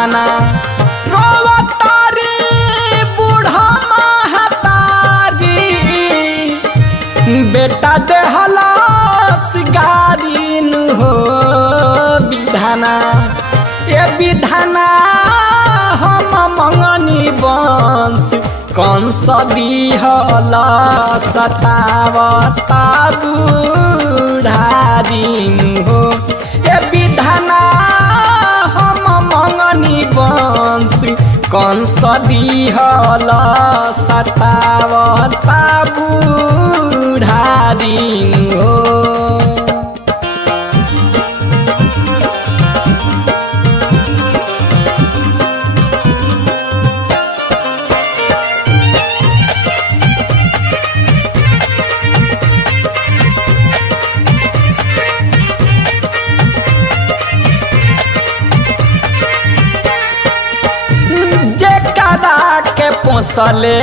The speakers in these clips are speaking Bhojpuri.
विधाना रोवतारी बूढ़ा महतारी बेटा देहला सिगारीन हो विधाना ये विधाना हम मंगनी वंश कौन सदीहला सतावता बूढ़ारीन हो ये विधाना हम मंगनी वंश कौन सदीहला सतावता बूढ़ारीन हो के पोसले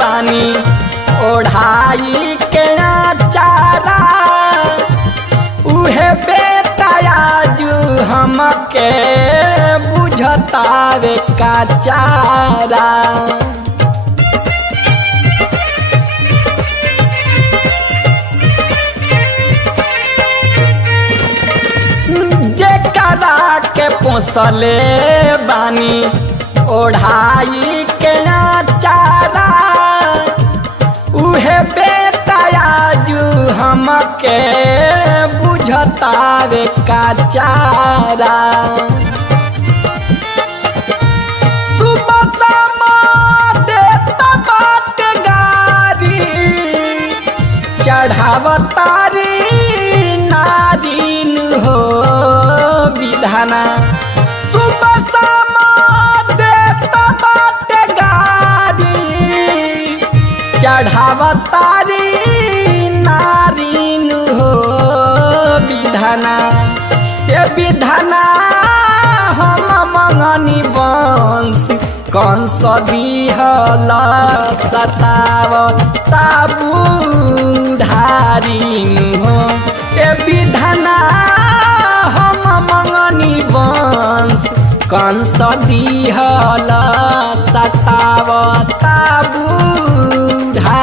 बानी ओढ़ाई के चारा उहे बेटा आजू हमके बुझता रे का चारा जेकरा के पोसले बानी ओढ़ाई के चारा उहे बेटा आजू हमके बुझता रे का चारा सुबह शाम देता बात गारी चढ़ावतारी नारीन हो विधाना सुबह शाम चढ़ावतारी नारीन हो विधाना ये विधाना हम मंगनी वंश कौन सदीहला सतावता बूढ़ारीन हो ये विधाना हम मंगनी वंश कौन सदीहला सतावता बूढ़ारीन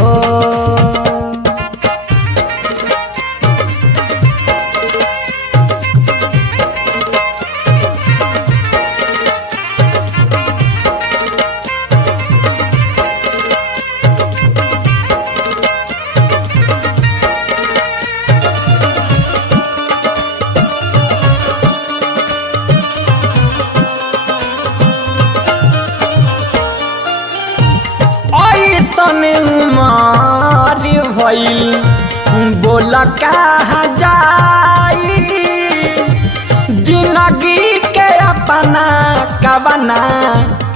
हो मारी भइल बोल कहाँ जाई जिंदगी के अपना कबना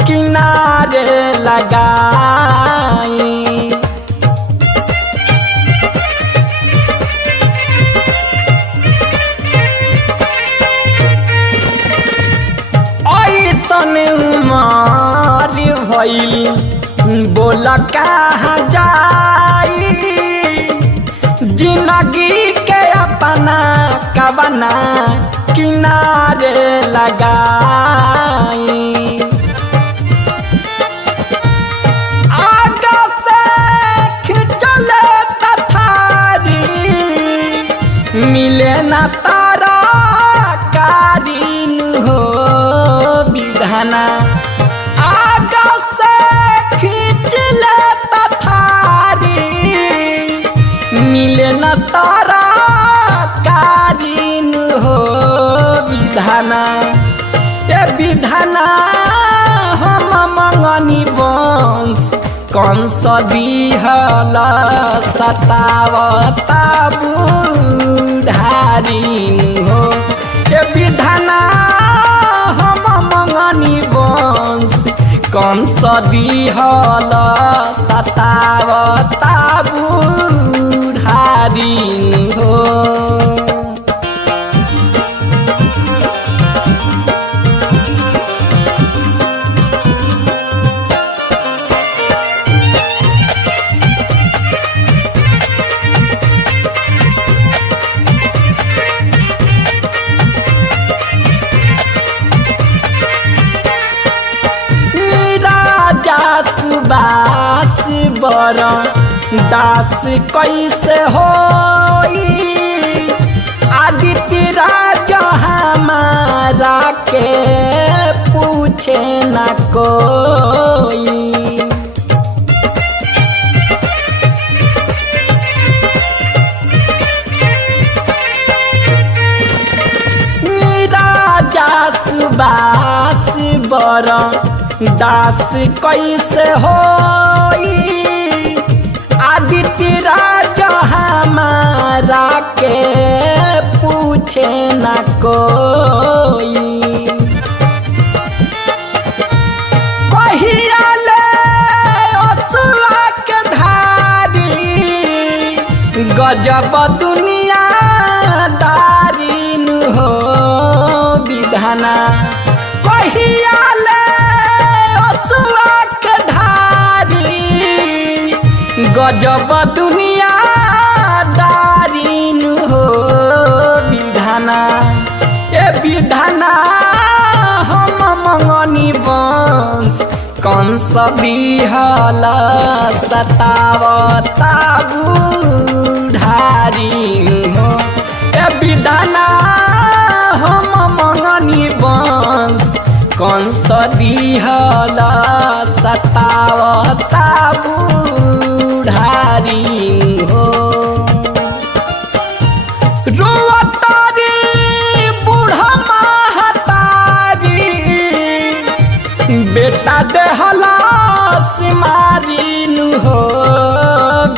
किनारे लगाई ऐसन मारी भइल बोल कहाँ जाई जिंदगी के अपना कबना किनारे लगाई आगे से खिंचले तथारी मिले न तारा कारीन हो विधाना मिले न तारा कारीन हो विधाना ये विधाना हम मंगनी वंश कौन सदीहला सतावता बूढ़ारीन हो ये विधाना हम मंगनी वंश कौन सदीहला सतावता बूढ़ारीन हो बर दास कैसे होई आदित्य राजा हमारा के पूछे न कोई। राजा सुबास बर दास कैसे होई आदित्य राजा हमारा के पूछे न कोई। कहिया ले असुआ के धारी गजब दुनिया दारिन हो विधाना। कहिया ले असुआ के धारी गजब दुनिया दारिन हो विधाना। ए विधाना हम मंगनी वंश कंस बिहल सतावता बुढ़ारिन हो। ए विधाना हम मंगनी वंश कंस बिहल सतावता बुढ़ारिन हो। रोवतारी बूढ़ा महतारी बेटा देहला सिमारिन हो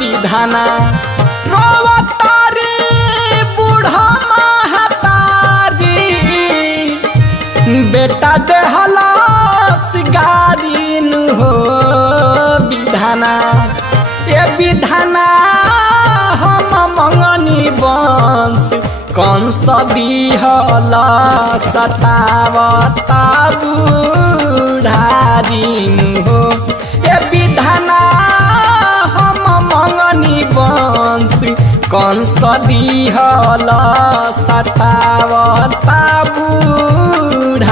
विधाना। रोवतारी बूढ़ा महतारी बेटा देहला सिगारिन हो विधाना। ये विधाना हम मंगनी वंश कंस बिहल सतावता बुढ़ारिन हो। ये विधाना हम मंगनी वंश कंस बिहल सतावता बुढ़ारिन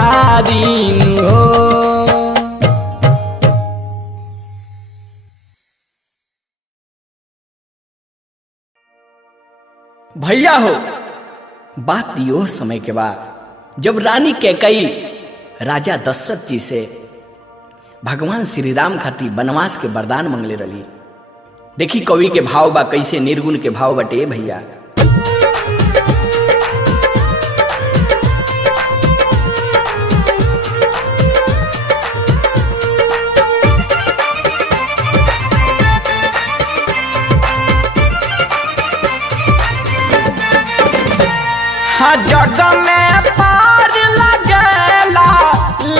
हो। भैया हो बात यो समय के बाद जब रानी कैकेयी राजा दशरथ जी से भगवान श्री राम खातिर वनवास के वरदान मंगले रही। देखी कवि के भाव बा कैसे निर्गुण के भाव बटे भैया। जग में पार लगेला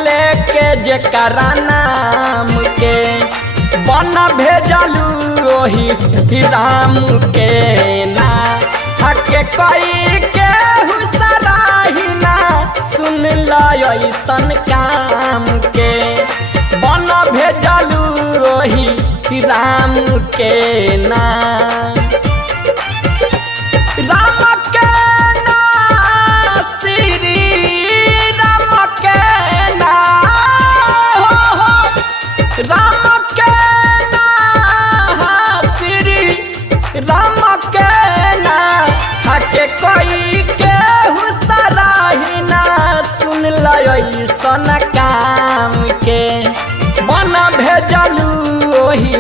लेके जेकरा नाम के बन भेजलू ओही राम के ना। हके कोई के हुसराहिना सुन लसन काम के बन भेजलू ओही राम के ना। राम के राम के ना श्री राम के ना हके कोई के हुसराहिना सुन लसन काम के बन भेजलू ओही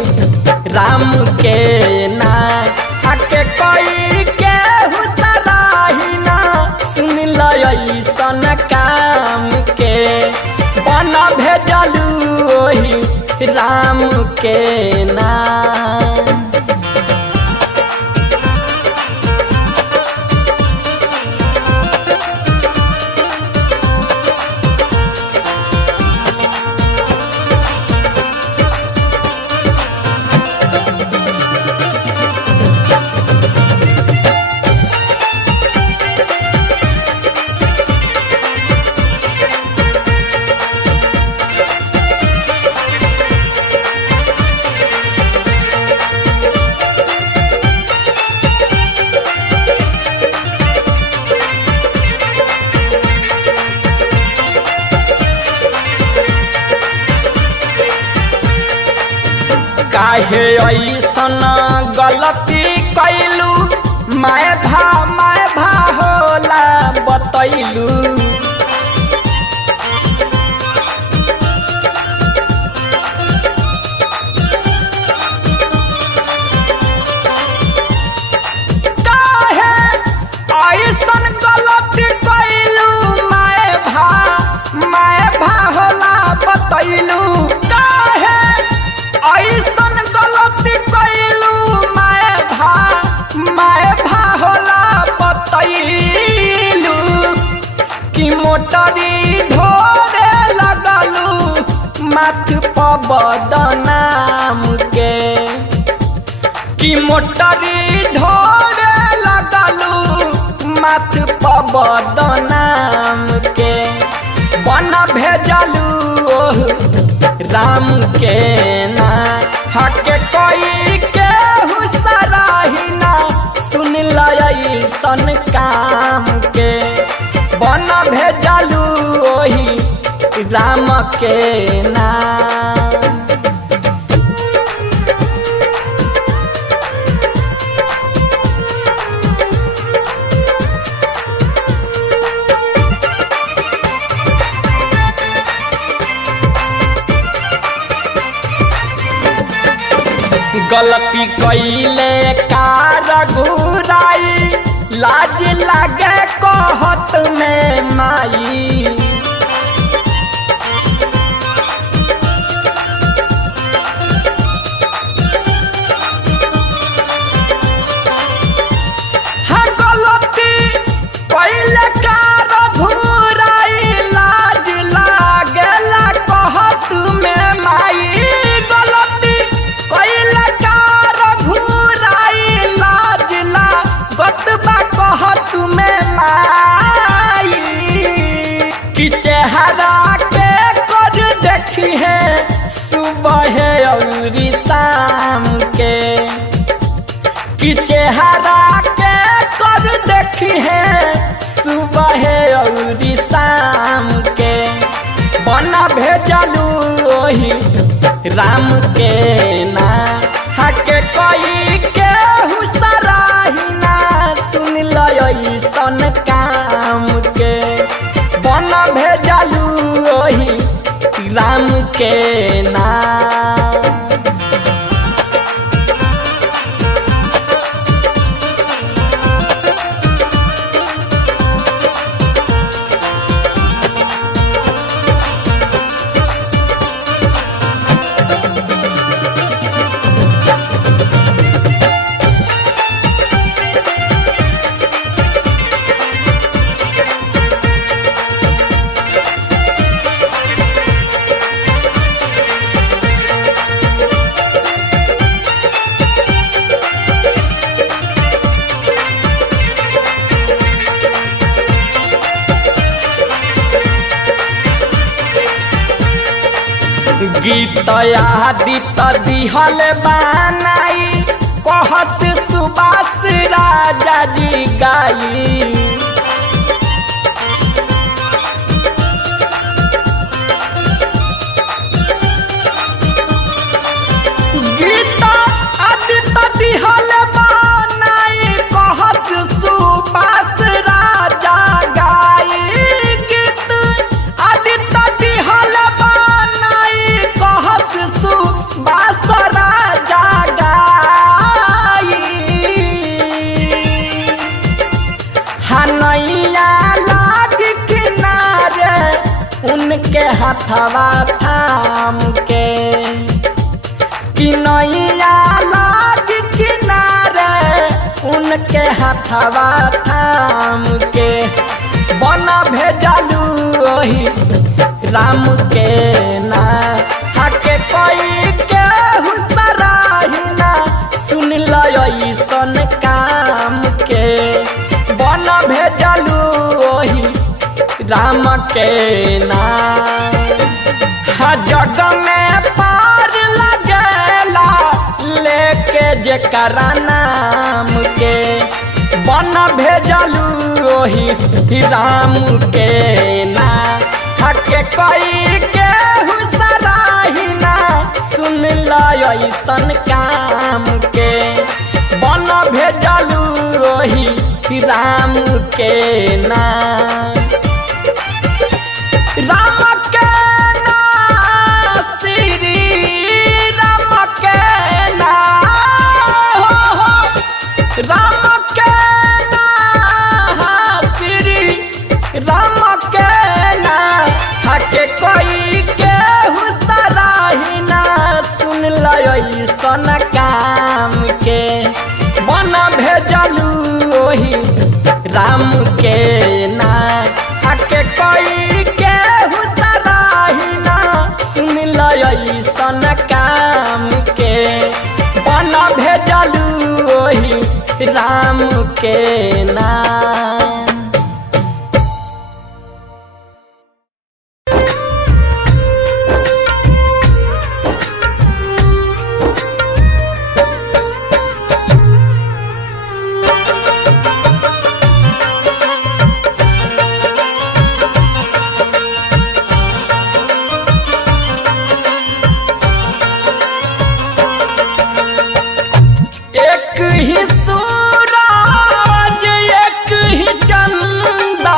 राम के ना। हके कोई के हुसराहिना सुन लसन काम के बन भेजलू ओही राम के नाम। काहे ऐसन गलती कैलू मैं भा होला बतैलू। मोटरी ढोरे लगलू माथ पर बदनाम के, कि मोटरी ढोरे लगलू माथ पर बदनाम के। बन भेजलू राम के ना हके कोई के हुसराही ना सुन लसन काम के। बन भेजलू ओही राम के नाम। गलती कैले कार घुराई लाज लागे कहत में माई। हाँ गलती कैले कार घुराई लाज लागेला कहत में माई। गलती कैले कार घुराई लाज लागत बा कहत में माई। कि चेहरा के कर देखी है सुबह और शाम के, कि चेहरा के कर देखी है सुबह और शाम के। बना भेजलू ओही राम के ना हके कोई के हुसराही ना सुन लसन काम के। बन भेजलू ओही राम के नाम। गीत आदित दिहल बनाई कहस सुबास राजा जी गाई। गीत आदित दिहल बनाई कहस सुबास राजा गाई। गीत आदित दिहल सुबास राजा गाई। हनैया लाग किनारे उनके हथवा थाम के, कि नैया लाग किनारे उनके हथवा थाम के। बन भेजलू ओही राम के ना हके कोई के हुसराही ना सुन लसन काम के। बन भेजलू ओही राम के नाम। हाँ जग में पार लगेला लेके जेकरा नाम के। बन भेजलू ओही राम के नाम हके कोई के हुसराही ना सुन लैसन काम के बन भेजलू ओही राम के नाम। राम के नाम श्री राम के नाम हो राम के नाम श्री राम के नाम हके कोई के हुसराही ना सुन लैसन काम के बन भेजलू ओही राम के नाम हके कोई के हुसराही ना सुन लैसन काम के बन भेजलू ओही राम के नाम। एक ही सूरज एक ही चंदा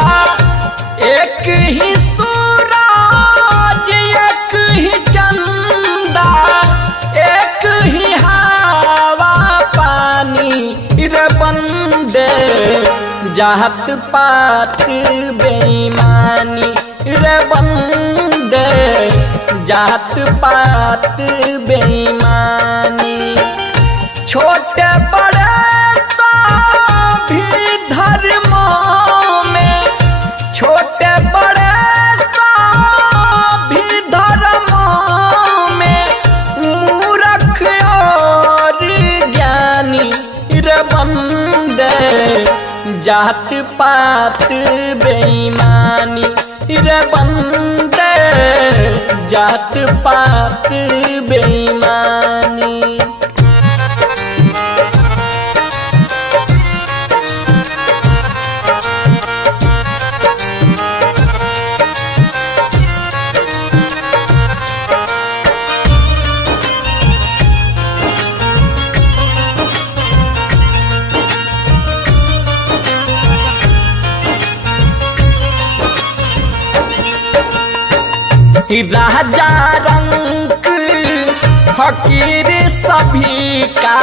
एक ही सूरज एक ही चंदा एक ही हवा पानी रे बंदे जात पात बेईमानी रे बंदे जात पात बेईमानी। छोटे बड़े सभी धर्मों में छोटे बड़े सभी धर्मों में मूर्ख और ज्ञानी रे बंदे जात पात बेईमानी रे बंदे जात पात बेईमानी। राजा रंक फकीर सभी का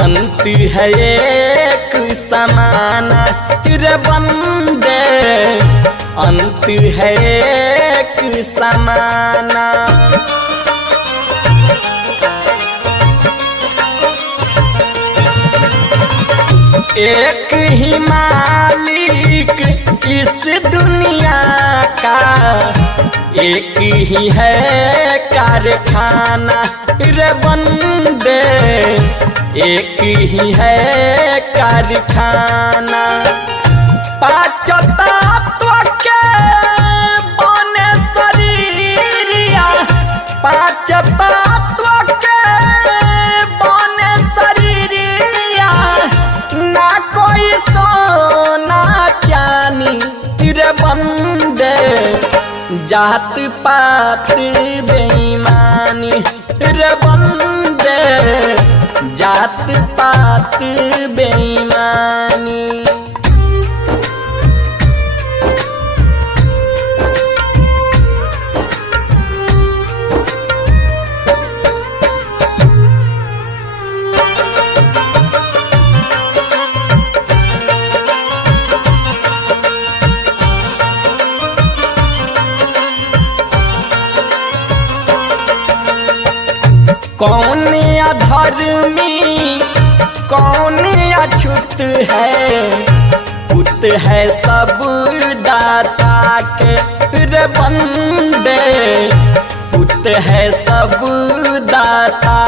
अंत है एक समाना रे बंदे अंत है एक समाना। एक ही मालिक इस दुनिया का एक ही है कारखाना रे बंदे एक ही है कारखाना। पांच तत्व के बने शरीरिया पांच तत्व के बने शरीरिया ना कोई सोना चांदी रे बंदे जात पात बेईमानी रे बंदे जात पात बेईमानी। कौन अधर्मी कौन अछूत है पुत है सब दाता के रे बंदे पुत है सब दाता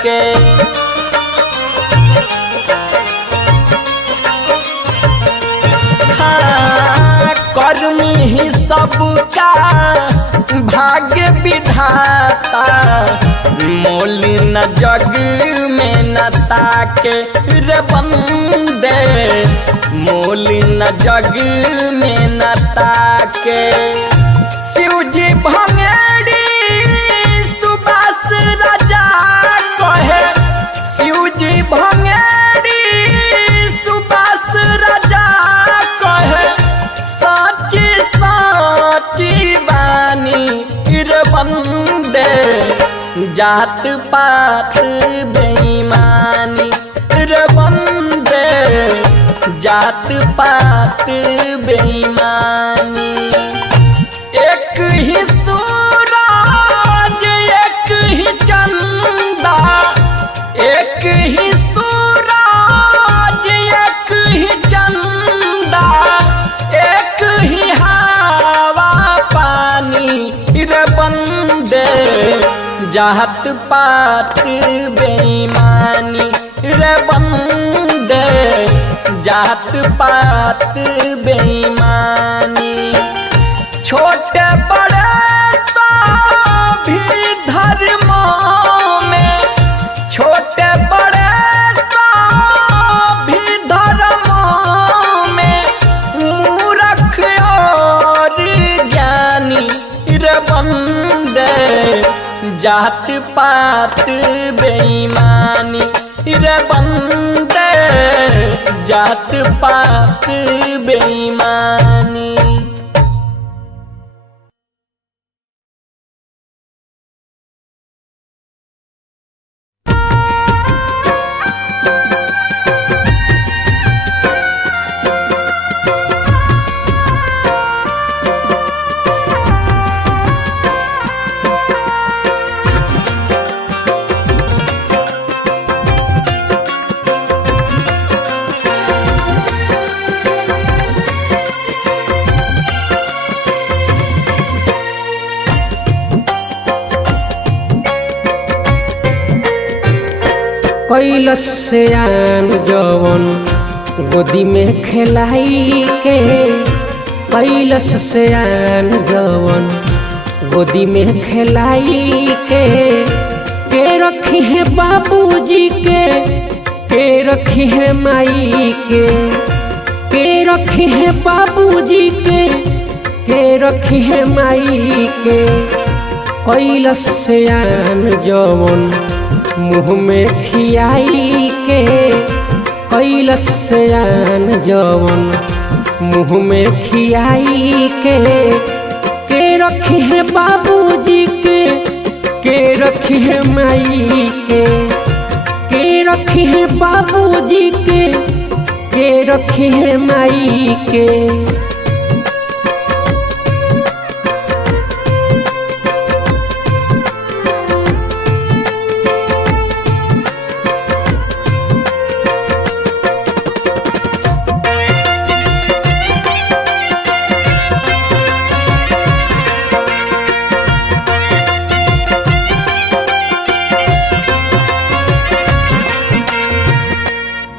के। हाँ कर्मी ही सबका भाग्य विधाता मोल न जग में न ताके रे बंदे मोल न जग में न ताके। शिव जी भंगेड़ी सुबास जी भंगेरी सुबास राजा कहे साची साची बानी रे बंदे जात पात बेईमानी रे बंदे जात पात बेईमानी। एक ही सूरज एक ही चंदा एक ही सूरज एक ही चंदा एक ही हवा पानी रे बंदे जात पात बेईमानी रे बंदे जात पात बेईमानी। छोटे बड़े सभी धर्मों में छोटे बड़े सभी धर्मों में मूर्ख और ज्ञानी रे बंदे जात पात बेईमानी रे बंदे जात पात बेईमानी। कैलस से आन जवन गोदी में खेलाई के कैलस से आन जवन गोदी में खेलाई के रखी है बाबूजी के रखी है माई के रखी है बाबूजी के रखी है माई के। कैलस से आन जवन मुँह में खियाई के कैलस से आन जवन मुँह में खियाई के रखी है बाबूजी के रखी है माई के रखी है बाबूजी के रखी है माई के।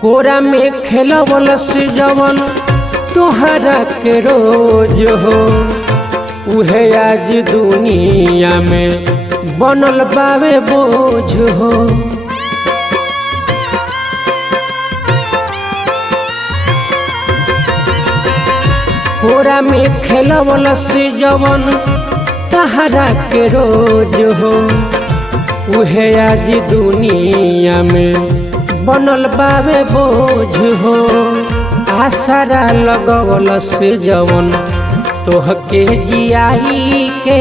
कोरा में खेलवलस जवन तोहरा के रोज हो उहे आज दुनिया में बनल बावे बोझ हो। कोरा में खेलवलस जवन तोहरा के रोज हो उहे आज दुनिया में बनल बावे बोझ हो। आसरा लगवलस जवन तोहके जियाई के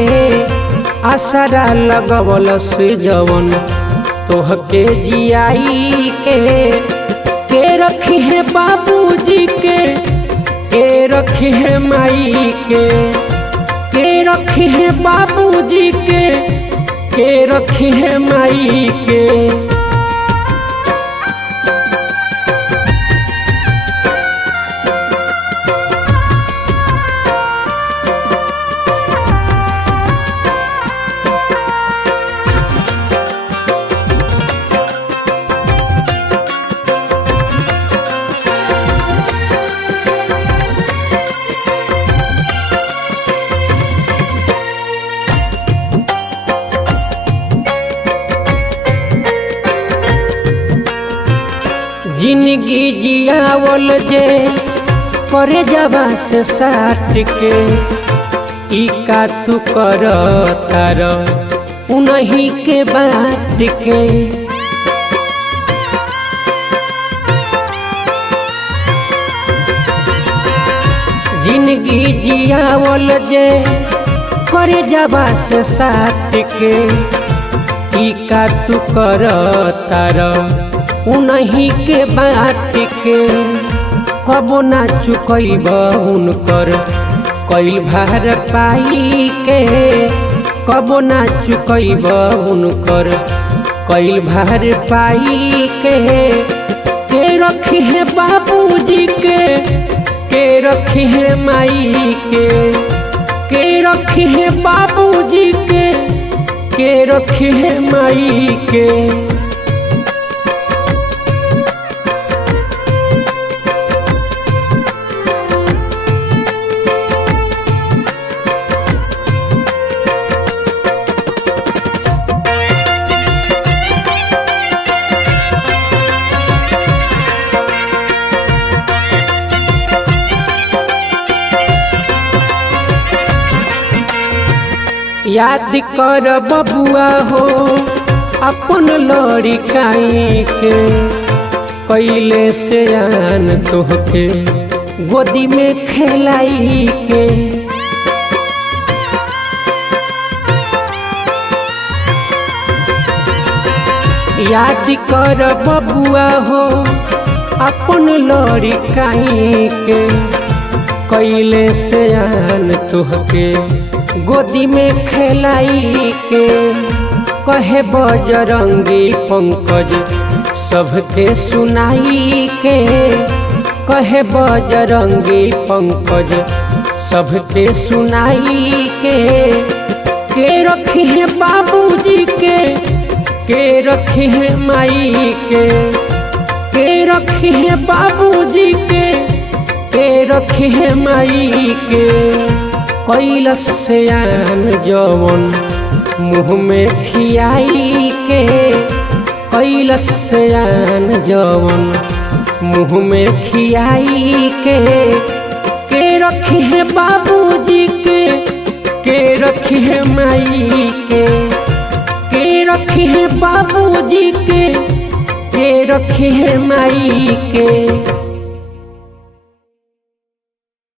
आसरा लगवलस जवन तोहके जियाई के रखी है बाबूजी के रखी है माई के रखी है बाबूजी के रखी है माई के। जिंदगी जियावल जे करे जबा से साथ के ई का तू कर तार उन्हीं के बाट के जिंदगी जियावल जे करे जाबा से साथ के ई का तू कर तार उन्हीं के बात के कबो ना चुकैब उनकर कईल भार पाई के कबो ना चुकैब उनकर कईल भार पाई के रखी है बाबूजी के रखी है माई के रखी है बाबूजी के रखी है माई के। याद कर बबुआ हो अपन लड़िकाई के कैले से आन तोहके गोदी में खेलाई के याद कर बबुआ हो अपन लड़िकाई के कैले से आन तोहके गोदी में खेलाई के कहे बजरंगी पंकज सबके सुनाई के कहे बजरंगी पंकज सबके सुनाई के रखी है बाबूजी के रखी है माई के रखी है बाबूजी के रखी है माई के कैलस से आन जवन मुँह में खियाई के कैलस से आन जवन मुँह में खियाई के रखी है बाबूजी के रखी है माई के रखी है बाबूजी के रखी है माई के।